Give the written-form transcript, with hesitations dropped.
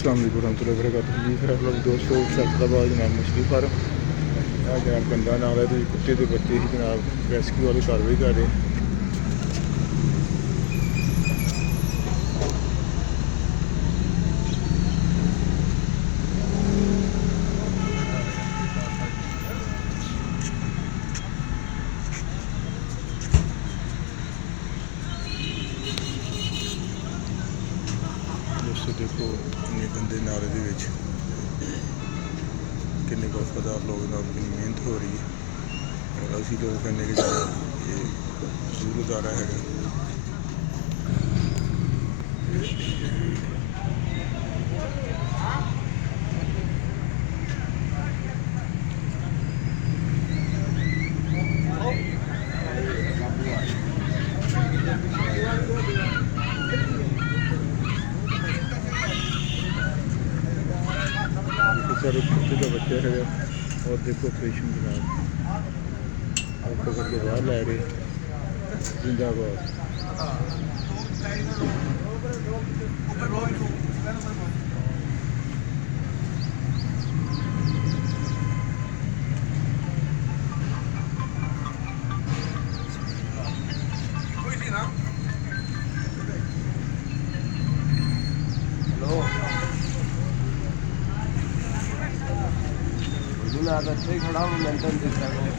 अस्सलाम वालेकुम रहमतुल्लाहि व बरकातुहू जी। फिर आप लोग दोस्तों फैसलाबाद जनाब मछली फार्म जनाब गंदा नाल है कुत्ते के बच्चे ही जनाब रेस्क्यू वाले कार्रवाई कर रहे हैं। दोस्तों देखो इन्ने गंदे नाले दे विच किन्ने वफादार लोग कितनी मेहनत हो रही है और असी लोग कहने कि ये जरूरदारा है। सारे कुत्ते का बच्चा है और देखो ऑपरेशन जनाब और पकड़ के बाहर ला रहे जिंदाबाद। मैं खड़ा हूँ मेंटेन दिख रहा है।